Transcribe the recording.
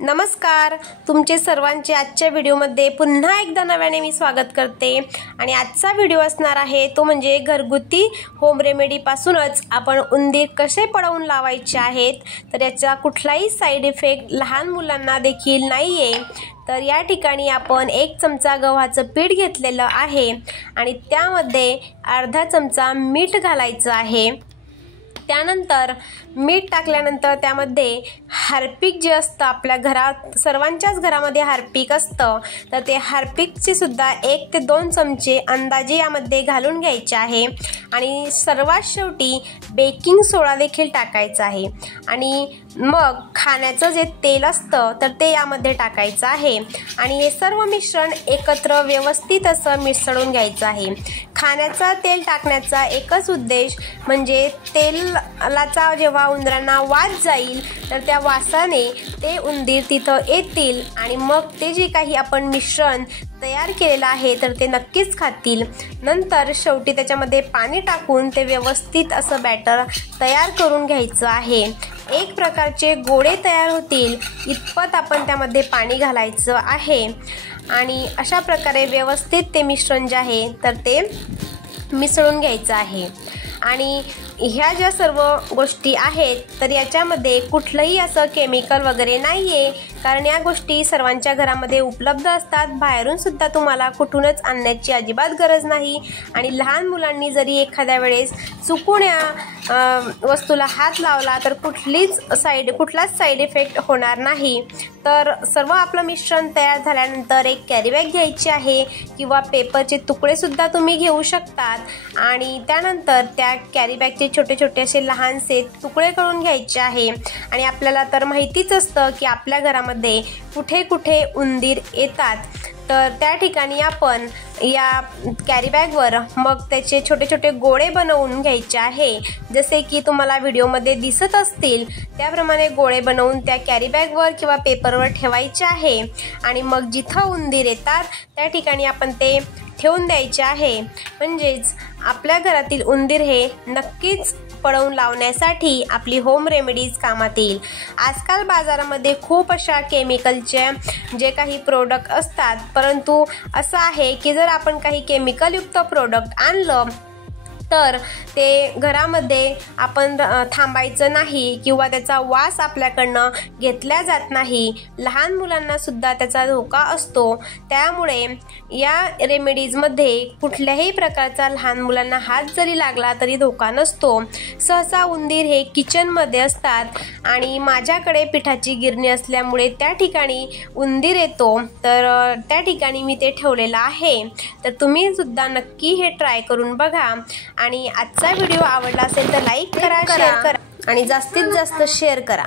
नमस्कार, तुमचे सर्वांचे आजच्या व्हिडिओमध्ये पुन्हा एकदा नव्याने मी स्वागत करते। आणि आजचा व्हिडिओ असणार आहे तो म्हणजे घरगुती होम रेमेडी पासूनच आपण उंदीर कसे पळवून लावायचे आहेत। तर याचा कुठलाही साइड इफेक्ट लहान मुलांना देखील नाहीये। तर या ठिकाणी आपण 1 चमचा गव्हाचं पीठ घेतलेलं आहे आणि त्यामध्ये अर्धा चमचा मीठ घालायचं आहे। त्यानंतर मीठ टाकल्यानंतर त्यामध्ये हार्पिक जे असतं, आपल्या घरात सर्वांच्याच घरामध्ये हार्पिक असतं, तर ते हार्पिकचे सुद्धा 1 ते 2 चमचे अंदाजे यामध्ये घालून घ्यायचे आहे। आणि सर्वात शेवटी बेकिंग सोडा देखील टाकायचा आहे। आणि मग खाण्याचं जे तेल असतं तर ते यामध्ये टाकायचं आहे आणि हे सर्व मिश्रण एकत्र व्यवस्थित असं मिसळून घ्यायचं आहे। खाण्याचा तेल टाकण्याचा एकच उद्देश म्हणजे तेलाचा जेव्हा उंदरांना वास जाईल तर त्या वासाने ते उंदीर तिथं येतील आणि मग ते जे काही आपण मिश्रण तयार केलेलं आहे तर ते नक्कीच खातील। नंतर शेवटी त्याच्यामध्ये पाणी टाकून ते व्यवस्थित असं बॅटर तयार करून घ्यायचं आहे। एक प्रकारचे गोळे तयार होतील इतपत आपण त्यामध्ये पाणी घालायचं आहे आणि अशा प्रकारे व्यवस्थित ते मिश्रण जे आहे तर ते मिसळून घ्यायचं आहे। आणि ह्या ज्या सर्व गोष्टी आहेत तर याच्यामध्ये कुठलंही असं केमिकल वगैरे नाहीये, कारण या गोष्टी सर्वांच्या घरामध्ये उपलब्ध असतात। बाहेरून सुद्धा तुम्हाला कुठूनच आणण्याची अजिबात गरज नाही। आणि लहान मुलांनी जरी एखाद्या वेळेस चुकून या वस्तूला हात लावला तर कुठलाच साइड इफेक्ट होणार नाही। तर सर्व आपलं मिश्रण तयार झाल्यानंतर एक कॅरी बॅग घ्यायची आहे किंवा पेपरचे तुकडे सुद्धा तुम्ही घेऊ शकतात आणि त्यानंतर त्या कॅरी बॅगचे छोटे छोटे असे लहानसे तुकडे करून घ्यायचे आहे। आणि आपल्याला तर माहितीच असतं की आपल्या घरामध्ये कुठे कुठे उंदीर येतात, तर त्या ठिकाणी आपण या कॅरी बॅगवर मग त्याचे छोटे छोटे गोळे बनवून घ्यायचे आहे। जसे की तुम्हाला व्हिडिओमध्ये दिसत असतील त्याप्रमाणे गोळे बनवून त्या कॅरी बॅगवर किंवा पेपरवर ठेवायचे आहे आणि मग जिथं उंदीर येतात त्या ठिकाणी आपण ते ठेवून द्यायचे आहे। म्हणजेच आपल्या घरातील उंदीर हे नक्कीच पळवून लावण्यासाठी आपली होम रेमेडीज कामात येईल। आजकाल बाजारामध्ये खूप अशा केमिकलचे जे काही प्रोडक्ट असतात, परंतु असं आहे की जर आपण काही केमिकलयुक्त प्रोडक्ट आणलं तर ते घरामध्ये आपण थांबायचं नाही किंवा त्याचा वास आपल्याकडनं घेतला जात नाही। लहान मुलांना सुद्धा त्याचा धोका असतो, त्यामुळे या रेमेडीजमध्ये कुठल्याही प्रकारचा लहान मुलांना हात जरी लागला तरी धोका नसतो। सहसा उंदीर हे किचनमध्ये असतात आणि माझ्याकडे पिठाची गिरणी असल्यामुळे त्या ठिकाणी उंदीर येतो, तर त्या ठिकाणी मी ते ठेवलेलं आहे। तर तुम्ही सुद्धा नक्की हे ट्राय करून बघा। आणि आजचा व्हिडिओ आवडला असेल तर लाईक करा, शेअर करा आणि जास्तीत जास्त शेअर करा।